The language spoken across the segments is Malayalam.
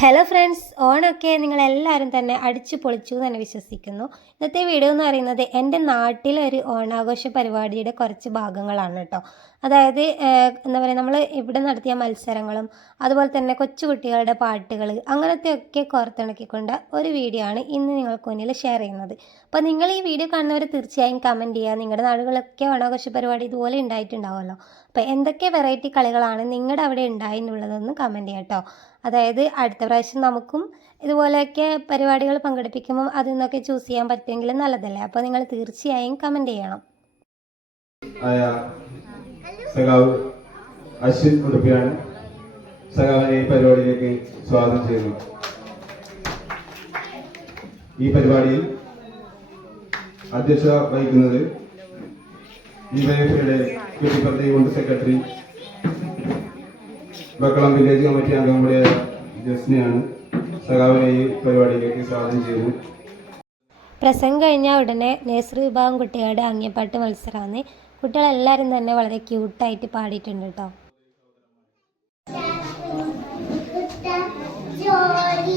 ഹലോ ഫ്രണ്ട്സ് ഓണമൊക്കെ നിങ്ങളെല്ലാവരും തന്നെ അടിച്ചു പൊളിച്ചു എന്ന് തന്നെ വിശ്വസിക്കുന്നു. ഇന്നത്തെ വീഡിയോ എന്ന് പറയുന്നത് എന്റെ നാട്ടിലൊരു ഓണാഘോഷ പരിപാടിയുടെ കുറച്ച് ഭാഗങ്ങളാണ് കേട്ടോ. അതായത് എന്താ പറയുക നമ്മൾ ഇവിടെ നടത്തിയ മത്സരങ്ങളും അതുപോലെ തന്നെ കൊച്ചുകുട്ടികളുടെ പാട്ടുകൾ അങ്ങനത്തെ ഒക്കെ കോർത്തിണക്കിക്കൊണ്ട് ഒരു വീഡിയോ ആണ് ഇന്ന് നിങ്ങൾക്ക് മുന്നിൽ ഷെയർ ചെയ്യുന്നത്. അപ്പോൾ നിങ്ങൾ ഈ വീഡിയോ കാണുന്നവർ തീർച്ചയായും കമന്റ് ചെയ്യുക. നിങ്ങളുടെ നാടുകളൊക്കെ ഓണാഘോഷ പരിപാടി ഇതുപോലെ ഉണ്ടായിട്ടുണ്ടാവുമല്ലോ അപ്പോൾ എന്തൊക്കെ വെറൈറ്റി കളികളാണ് നിങ്ങളുടെ അവിടെ ഉണ്ടായി എന്നുള്ളതൊന്ന് കമന്റ് ചെയ്യാം കേട്ടോ അതായത് അടുത്ത പ്രാവശ്യം നമുക്കും ഇതുപോലെയൊക്കെ പരിപാടികൾ പങ്കെടുപ്പിക്കുമ്പോൾ അതിൽ നിന്നൊക്കെ ചൂസ് ചെയ്യാൻ പറ്റുമെങ്കിൽ നല്ലതല്ലേ? അപ്പോൾ നിങ്ങൾ തീർച്ചയായും കമന്റ് ചെയ്യണം. സഖാവ് അശ്വിൻ ഉടുപ്പിയാണ് സഖാവിനെ ഈ പരിപാടിയിലേക്ക് സ്വാഗതം ചെയ്യുന്നു. ഈ പരിപാടിയിൽ അധ്യക്ഷത വഹിക്കുന്നത് ഡിവൈഎഫ്ഐയുടെ കുറ്റിപ്പുറത്തെ unit secretary Bakkalam village committee അംഗം കൂടിയായ ജസ്നയാണ് സഖാവിനെ ഈ പരിപാടിയിലേക്ക് സ്വാഗതം ചെയ്യുന്നു പ്രസംഗം കഴിഞ്ഞാൽ ഉടനെ നേഴ്സറി വിഭാഗം കുട്ടികളുടെ അങ്ങേപ്പാട്ട് മത്സരമാണ് കുട്ടികളെല്ലാവരും തന്നെ വളരെ ക്യൂട്ടായിട്ട് പാടിയിട്ടുണ്ട് കേട്ടോ. ജോലി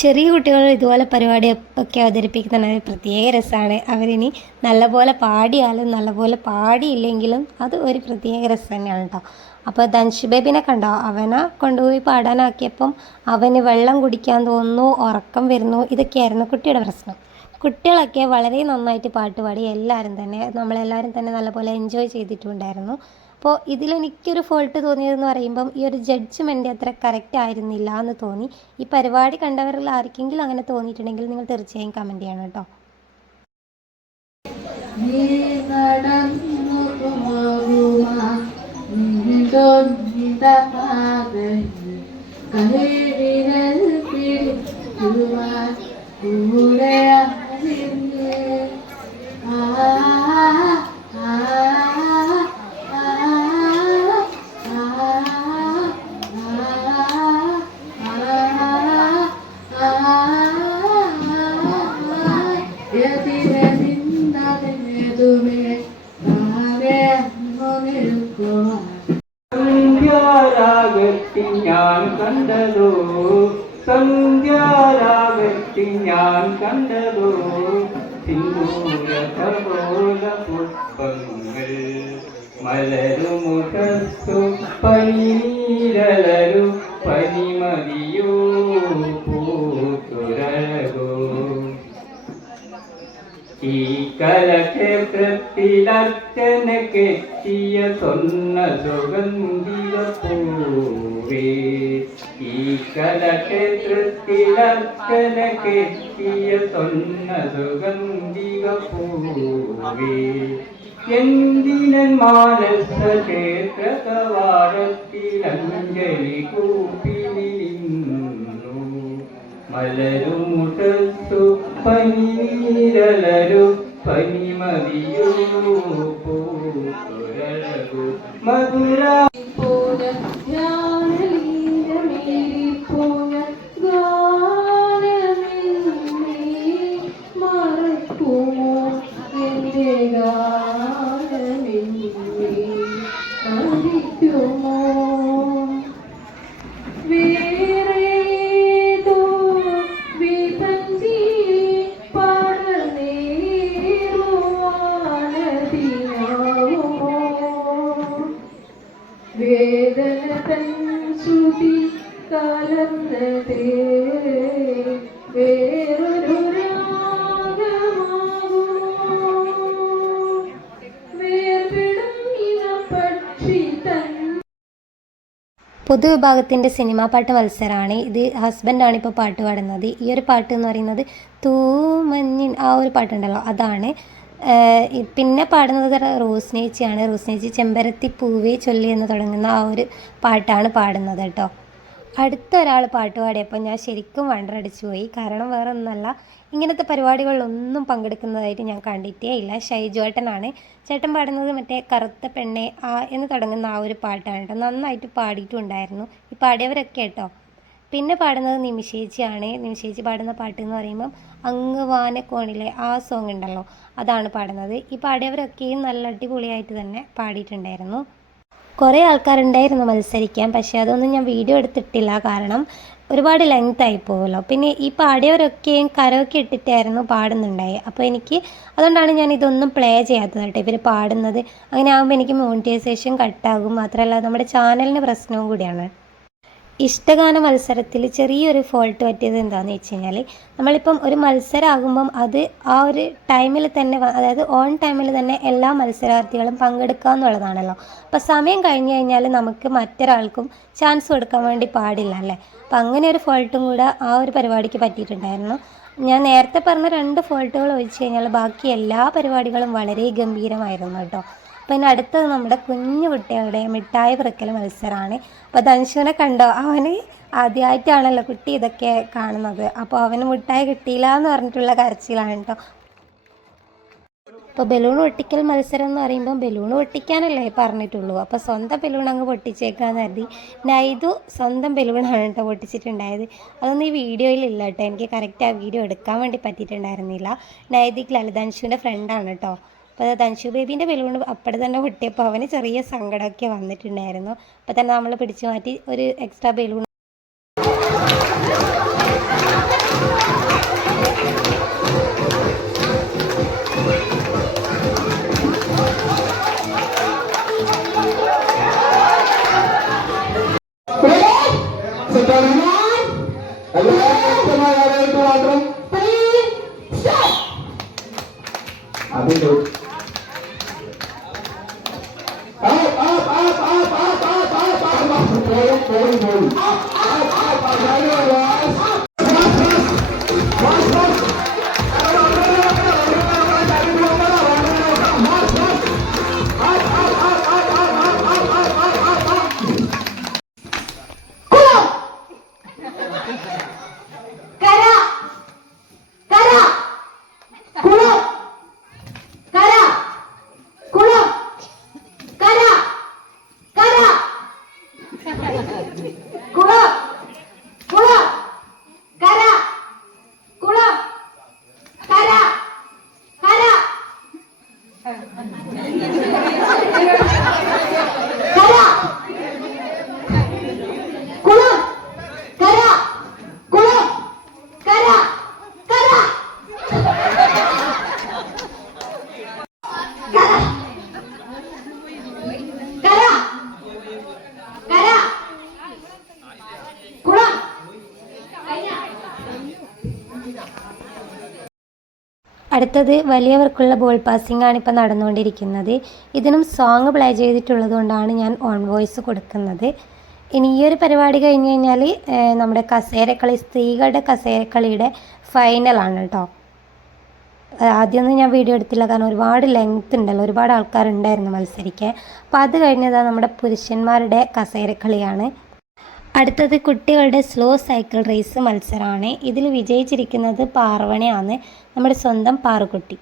ചെറിയ കുട്ടികൾ ഇതുപോലെ പരിപാടി ഒക്കെ അവതരിപ്പിക്കുന്ന ഒരു പ്രത്യേക രസമാണ്. അവരിനി നല്ലപോലെ പാടിയാലും നല്ലപോലെ പാടിയില്ലെങ്കിലും അത് ഒരു പ്രത്യേക രസം തന്നെയാണ് കേട്ടോ. അപ്പോൾ ധൻഷ് ബേബിനെ കണ്ടോ? അവനെ കൊണ്ടുപോയി പാടാനാക്കിയപ്പം അവന് വെള്ളം കുടിക്കാൻ തോന്നുന്നു ഉറക്കം വരുന്നു. ഇതൊക്കെയായിരുന്നു കുട്ടിയുടെ പ്രശ്നം. കുട്ടികളൊക്കെ വളരെ നന്നായിട്ട് പാട്ട് പാടി എല്ലാവരും തന്നെ നമ്മളെല്ലാവരും തന്നെ നല്ലപോലെ എൻജോയ് ചെയ്തിട്ടുണ്ടായിരുന്നു. അപ്പോൾ ഇതിലെനിക്കൊരു ഫോൾട്ട് തോന്നിയതെന്ന് പറയുമ്പം ഈ ഒരു ജഡ്ജ്മെന്റ് അത്ര കറക്റ്റ് ആയിരുന്നില്ല എന്ന് തോന്നി. ഈ പരിപാടി കണ്ടവരിൽ ആർക്കെങ്കിലും അങ്ങനെ തോന്നിയിട്ടുണ്ടെങ്കിൽ നിങ്ങൾ തീർച്ചയായും കമന്റ് ചെയ്യണം കേട്ടോ. നീ സന്ധ്യാരാഗത്തിൽ ഞാൻ കണ്ടതോ? സന്ധ്യാരാഗത്തിൽ ഞാൻ കണ്ടതോ? സിന്ദൂര പ്രബോധ പുഷ്പങ്ങൾ മലരുമുഖത്തു പനീരലരു പനിമതിയോ? ഈ കലക്ഷേത്രത്തിൽ അർച്ചന കെട്ടിയ സ്വർണ സുഗന്ധിക പൂവേ ഈ കെട്ടിയ സ്വർണ സുഗന്ധിക പൂവേ എന്തിനൻ ക്ഷേത്ര കവാടത്തിലഞ്ജലി കൂപ്പി മലരുമുട്ടു പനിരലരു പനിമതിയൂ പൂരഴകു മധുര Oh. പൊതുവിഭാഗത്തിന്റെ സിനിമാ പാട്ട് മത്സരമാണ് ഇത് ഹസ്ബൻഡാണ് ഇപ്പോൾ പാട്ട് പാടുന്നത്. ഈ ഒരു പാട്ട് എന്ന് പറയുന്നത് തൂ മഞ്ഞിൻ ആ ഒരു പാട്ടുണ്ടല്ലോ അതാണ്. പിന്നെ പാടുന്നത് റോസ്നേച്ചിയാണ് റോസ്നേച്ചി ചെമ്പരത്തി പൂവേ ചൊല്ലി എന്ന് തുടങ്ങുന്ന ആ ഒരു പാട്ടാണ് പാടുന്നത് കേട്ടോ. അടുത്ത ഒരാൾ പാട്ട് പാടിയപ്പോൾ ഞാൻ ശരിക്കും വണ്ടറടിച്ചു പോയി. കാരണം വേറെ ഒന്നല്ല ഇങ്ങനത്തെ പരിപാടികളിലൊന്നും പങ്കെടുക്കുന്നതായിട്ട് ഞാൻ കണ്ടിട്ടേ ഇല്ല. ഷൈജു ഏട്ടനാണ് ചേട്ടൻ പാടുന്നത് മറ്റേ കറുത്ത പെണ്ണെ ആ എന്ന് തുടങ്ങുന്ന ആ ഒരു പാട്ടാണ് കേട്ടോ. നന്നായിട്ട് പാടിയിട്ടുണ്ടായിരുന്നു. ഈ പാടിയവരൊക്കെ കേട്ടോ. പിന്നെ പാടുന്നത് നിമിഷേച്ചിയാണ്. നിമിഷേച്ചി പാടുന്ന പാട്ട് എന്ന് പറയുമ്പം അങ്ങ് വാനക്കോണിലെ ആ സോങ് ഉണ്ടല്ലോ അതാണ് പാടുന്നത്. ഈ പാടിയവരൊക്കെയും നല്ല അടിപൊളിയായിട്ട് തന്നെ പാടിയിട്ടുണ്ടായിരുന്നു. കുറേ ആൾക്കാരുണ്ടായിരുന്നു മത്സരിക്കാൻ പക്ഷേ അതൊന്നും ഞാൻ വീഡിയോ എടുത്തിട്ടില്ല. കാരണം ഒരുപാട് ലെങ്ത് ആയി പോകുമല്ലോ പിന്നെ ഈ പാടിയവരൊക്കെയും കരമൊക്കെ ഇട്ടിട്ടായിരുന്നു പാടുന്നുണ്ടായി. അപ്പോൾ എനിക്ക് അതുകൊണ്ടാണ് ഞാൻ ഇതൊന്നും പ്ലേ ചെയ്യാത്തത് കേട്ടോ. ഇവർ പാടുന്നത്. അങ്ങനെ ആകുമ്പോൾ എനിക്ക് മോണിറ്റൈസേഷൻ കട്ടാകും മാത്രമല്ല നമ്മുടെ ചാനലിന് പ്രശ്നവും കൂടിയാണ്. ഇഷ്ടഗാന മത്സരത്തിൽ ചെറിയൊരു ഫോൾട്ട് പറ്റിയത് എന്താണെന്ന് വെച്ച് കഴിഞ്ഞാൽ നമ്മളിപ്പം ഒരു മത്സരമാകുമ്പം അത് ആ ഒരു ടൈമിൽ തന്നെ അതായത് ഓൺ ടൈമിൽ തന്നെ എല്ലാ മത്സരാർത്ഥികളും പങ്കെടുക്കുക എന്നുള്ളതാണല്ലോ. അപ്പോൾ സമയം കഴിഞ്ഞ് കഴിഞ്ഞാൽ നമുക്ക് മറ്റൊരാൾക്കും ചാൻസ് കൊടുക്കാൻ വേണ്ടി പാടില്ല അല്ലേ? അപ്പം അങ്ങനെ ഒരു ഫോൾട്ടും കൂടെ ആ ഒരു പരിപാടിക്ക് പറ്റിയിട്ടുണ്ടായിരുന്നു. ഞാൻ നേരത്തെ പറഞ്ഞ രണ്ട് ഫോൾട്ടുകൾ ഒഴിച്ച് കഴിഞ്ഞാൽ ബാക്കി എല്ലാ പരിപാടികളും വളരെ ഗംഭീരമായിരുന്നു കേട്ടോ. പിന്നെ അടുത്തത് നമ്മുടെ കുഞ്ഞു കുട്ടികളുടെ മിഠായി പിറക്കൽ മത്സരമാണ് അപ്പോൾ ധനുഷുവിനെ കണ്ടോ? അവന് ആദ്യമായിട്ടാണല്ലോ കുട്ടി ഇതൊക്കെ കാണുന്നത്. അപ്പോൾ അവന് മിഠായി കിട്ടിയില്ല എന്ന് പറഞ്ഞിട്ടുള്ള കരച്ചിലാണ് കേട്ടോ. അപ്പോൾ ബലൂൺ പൊട്ടിക്കൽ മത്സരം എന്ന് പറയുമ്പോൾ ബലൂൺ പൊട്ടിക്കാനല്ലേ പറഞ്ഞിട്ടുള്ളൂ. അപ്പോൾ സ്വന്തം ബലൂൺ അങ്ങ് പൊട്ടിച്ചേക്കാന്ന് കരുതി. നൈതു സ്വന്തം ബലൂണാണ് കേട്ടോ പൊട്ടിച്ചിട്ടുണ്ടായത്. അതൊന്നും ഈ വീഡിയോയിൽ ഇല്ല കേട്ടോ. എനിക്ക് കറക്റ്റ് ആ വീഡിയോ എടുക്കാൻ വേണ്ടി പറ്റിയിട്ടുണ്ടായിരുന്നില്ല. നൈതിക്ക് ലളിതാൻഷുവിന്റെ ഫ്രണ്ടാണ് കേട്ടോ. അപ്പോൾ ധൻഷു ബേബീന്റെ ബലൂൺ അപ്പോഴെ തന്നെ പൊട്ടിയപ്പോൾ അവന് ചെറിയ സങ്കടമൊക്കെ വന്നിട്ടുണ്ടായിരുന്നു. അപ്പോൾ തന്നെ നമ്മൾ പിടിച്ചു മാറ്റി ഒരു എക്സ്ട്രാ ബലൂൺ போய் போய் போய் അടുത്തത് വലിയവർക്കുള്ള ബോൾ പാസിംഗ് ആണ് ഇപ്പോൾ നടന്നുകൊണ്ടിരിക്കുന്നത്. ഇതിനും സോങ് പ്ലേ ചെയ്തിട്ടുള്ളത് കൊണ്ടാണ് ഞാൻ ഓൺ വോയിസ് കൊടുക്കുന്നത്. ഇനി ഈ ഒരു പരിപാടി കഴിഞ്ഞ് കഴിഞ്ഞാൽ നമ്മുടെ കസേരക്കളി സ്ത്രീകളുടെ കസേരക്കളിയുടെ ഫൈനലാണ് കേട്ടോ ആദ്യമൊന്നും ഞാൻ വീഡിയോ എടുത്തില്ല കാരണം ഒരുപാട് ലെങ്ത് ഉണ്ടല്ലോ ഒരുപാട് ആൾക്കാരുണ്ടായിരുന്നു മത്സരിക്കാൻ. അപ്പോൾ അത് കഴിഞ്ഞതാണ് നമ്മുടെ പുരുഷന്മാരുടെ കസേരക്കളിയാണ്. അടുത്തത് കുട്ടികളുടെ സ്ലോ സൈക്കിൾ റേസ് മത്സരമാണ്. ഇതിൽ വിജയിച്ചിരിക്കുന്നത് പാർവണയാണ്. നമ്മുടെ സ്വന്തം പാറുകുട്ടി.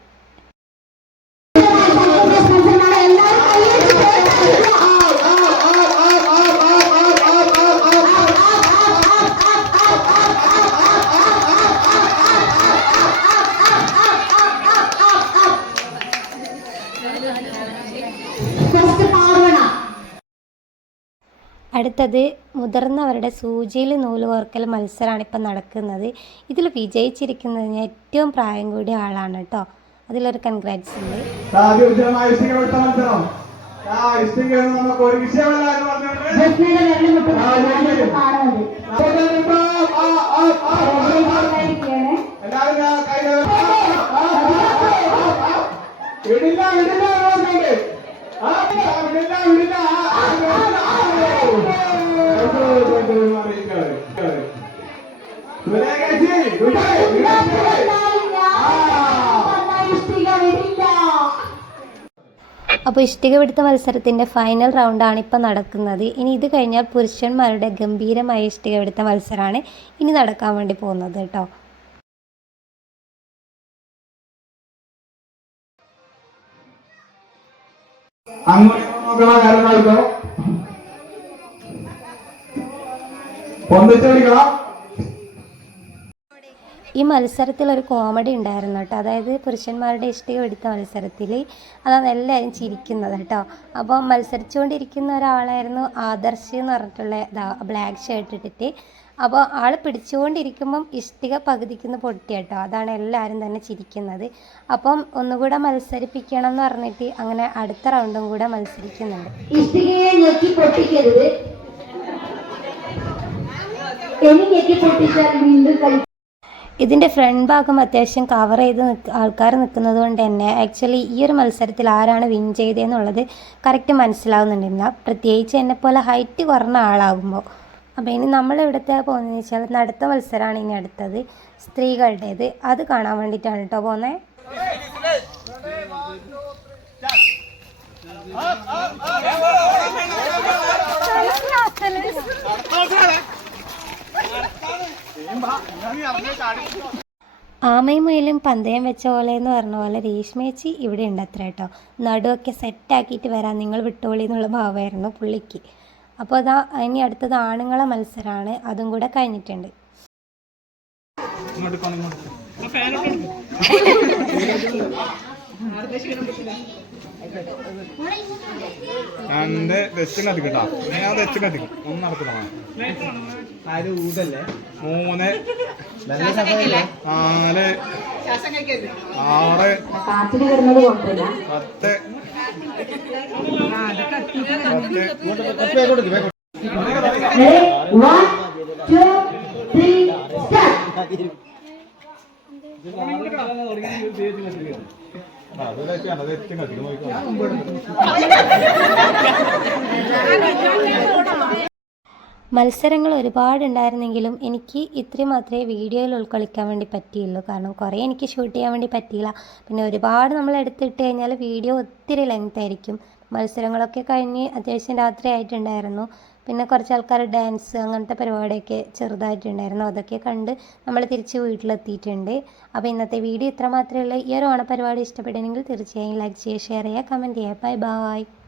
അടുത്തത് മുതിർന്നവരുടെ സൂചിയിൽ നൂൽ കോർക്കൽ മത്സരമാണ് ഇപ്പം നടക്കുന്നത്. ഇതിൽ വിജയിച്ചിരിക്കുന്നതിന് ഏറ്റവും പ്രായം കൂടിയ ആളാണ് കേട്ടോ. അതിലൊരു കൺഗ്രാറ്റ്സ് ഉണ്ട്. ഇടില്ല ഇടില്ല ഇടില്ല മത്സരം അപ്പോൾ ഇഷ്ടിക പിടുത്ത മത്സരത്തിന്റെ ഫൈനൽ റൗണ്ടാണ് ഇപ്പോൾ നടക്കുന്നത്. ഇനി ഇത് കഴിഞ്ഞാൽ പുരുഷന്മാരുടെ ഗംഭീരമായ ഇഷ്ടിക പിടുത്ത മത്സരമാണ് ഇനി നടക്കാൻ വേണ്ടി പോകുന്നത് കേട്ടോ. ഒന്നിച്ചടിക്കണം ഈ മത്സരത്തിൽ ഒരു കോമഡി ഉണ്ടായിരുന്നു കേട്ടോ. അതായത് പുരുഷന്മാരുടെ ഇഷ്ടിക എടുത്ത മത്സരത്തിൽ. അതാണ് എല്ലാവരും ചിരിക്കുന്നത് കേട്ടോ. അപ്പോൾ മത്സരിച്ചുകൊണ്ടിരിക്കുന്ന ഒരാളായിരുന്നു ആദർശ് എന്ന് പറഞ്ഞിട്ടുള്ള ബ്ലാക്ക് ഷർട്ട് ഇട്ടിട്ട്. അപ്പോൾ ആൾ പിടിച്ചുകൊണ്ടിരിക്കുമ്പം ഇഷ്ടിക പകുതിക്കുന്ന പൊട്ടി കേട്ടോ. അതാണ് എല്ലാവരും തന്നെ ചിരിക്കുന്നത്. അപ്പം ഒന്നുകൂടെ മത്സരിപ്പിക്കണം എന്ന് പറഞ്ഞിട്ട് അങ്ങനെ അടുത്ത റൗണ്ടും കൂടെ മത്സരിക്കുന്നുണ്ട്. ഇഷ്ടികയെ ഞെക്കി പൊട്ടിക്കരുത്. ഇനി ഞെക്കി പൊട്ടിച്ചാൽ വീണ്ടും ഇതിന്റെ ഫ്രണ്ട് ഭാഗം അത്യാവശ്യം കവർ ചെയ്ത് ആൾക്കാർ നിൽക്കുന്നത് കൊണ്ട് തന്നെ ആക്ച്വലി ഈ ഒരു മത്സരത്തിൽ ആരാണ് വിൻ ചെയ്തതെന്നുള്ളത് കറക്റ്റ് മനസ്സിലാവുന്നുണ്ടെന്ന പ്രത്യേകിച്ച് എന്നെപ്പോലെ ഹൈറ്റ് കുറഞ്ഞ ആളാകുമ്പോൾ അപ്പോൾ ഇനി നമ്മൾ ഇവിടുത്തെ പോകുന്നതെന്ന് വെച്ചാൽ അടുത്ത മത്സരമാണ് ഇനി അടുത്തത്. സ്ത്രീകളുടേത്. അത് കാണാൻ വേണ്ടിയിട്ടാണ് കേട്ടോ പോകുന്നത് ആമയും മുയലും പന്തയം വെച്ച പോലെ എന്ന് പറഞ്ഞ പോലെ രേഷ്മേച്ചി ഇവിടെ ഉണ്ട് അത്ര കേട്ടോ. നടുവൊക്കെ സെറ്റാക്കിയിട്ട് വരാൻ നിങ്ങൾ വിട്ടോളി എന്നുള്ള ഭാവമായിരുന്നു പുള്ളിക്ക്. അപ്പോൾ അതാ ഇനി അടുത്തത് ആണുങ്ങളെ മത്സരമാണ് അതും കൂടെ കഴിഞ്ഞിട്ടുണ്ട്. ദക്ഷിണ കേട്ടോ. ഞാൻ ദക്ഷിണ എത്തിക്കും ഒന്ന് ഊതല്ലേ? മൂന്ന്. നാല്. ആറ്. പത്ത്. പത്ത്. മത്സരങ്ങൾ ഒരുപാടുണ്ടായിരുന്നെങ്കിലും എനിക്ക് ഇത്രയും മാത്രമേ വീഡിയോയിൽ ഉൾക്കൊള്ളിക്കാൻ വേണ്ടി പറ്റിയുള്ളൂ. കാരണം കുറേ എനിക്ക് ഷൂട്ട് ചെയ്യാൻ വേണ്ടി പറ്റിയില്ല. പിന്നെ ഒരുപാട് നമ്മൾ എടുത്തിട്ട് കഴിഞ്ഞാൽ വീഡിയോ ഒത്തിരി ലെങ്ത് ആയിരിക്കും. മത്സരങ്ങളൊക്കെ കഴിഞ്ഞ് അത്യാവശ്യം രാത്രി ആയിട്ടുണ്ടായിരുന്നു. പിന്നെ കുറച്ച് ആൾക്കാർ ഡാൻസ് അങ്ങനത്തെ പരിപാടിയൊക്കെ ചെറുതായിട്ടുണ്ടായിരുന്നു. അതൊക്കെ കണ്ട് നമ്മൾ തിരിച്ച് വീട്ടിലെത്തിയിട്ടുണ്ട്. അപ്പോൾ ഇന്നത്തെ വീഡിയോ ഇത്ര മാത്രമേ ഉള്ളൂ. ഈ ഒരു ഓണപരിപാടി ഇഷ്ടപ്പെട്ടെങ്കിൽ തീർച്ചയായും ലൈക്ക് ചെയ്യുക ഷെയർ ചെയ്യുക കമന്റ് ചെയ്യുക. Bye bye